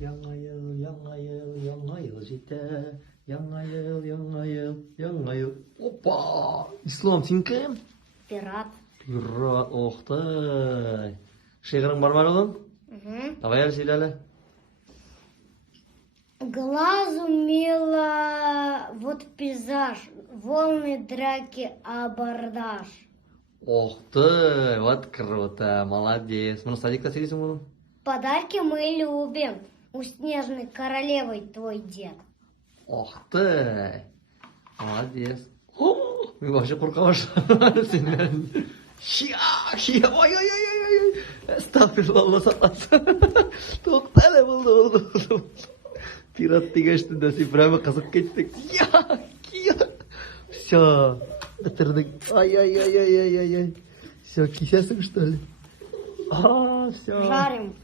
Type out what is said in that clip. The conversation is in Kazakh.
Яңа ел җитә. Яңа ел. Опа! Ислам, син кем? Пират. Пират, ох ты. Шигырың бар ма улым? Давай әле сөйлә әле. Глазу мило, вот пейзаж, волны, драки, абордаж. Ох ты, вот круто, молодец. Мұны садикта сөйлейсің bunu? Подарки мы любим, у снежной королевы твой дед. Ох ты, молодец. Мен вообще қорқа баштадым сенен. Ой. Estağfirullah сақтасын. Тоқтале болды. Пират дегеншті де сен прямо қызып кеттік. Все, бітірдік. Ай. Все, кисесің, что ли? Все. Жарим.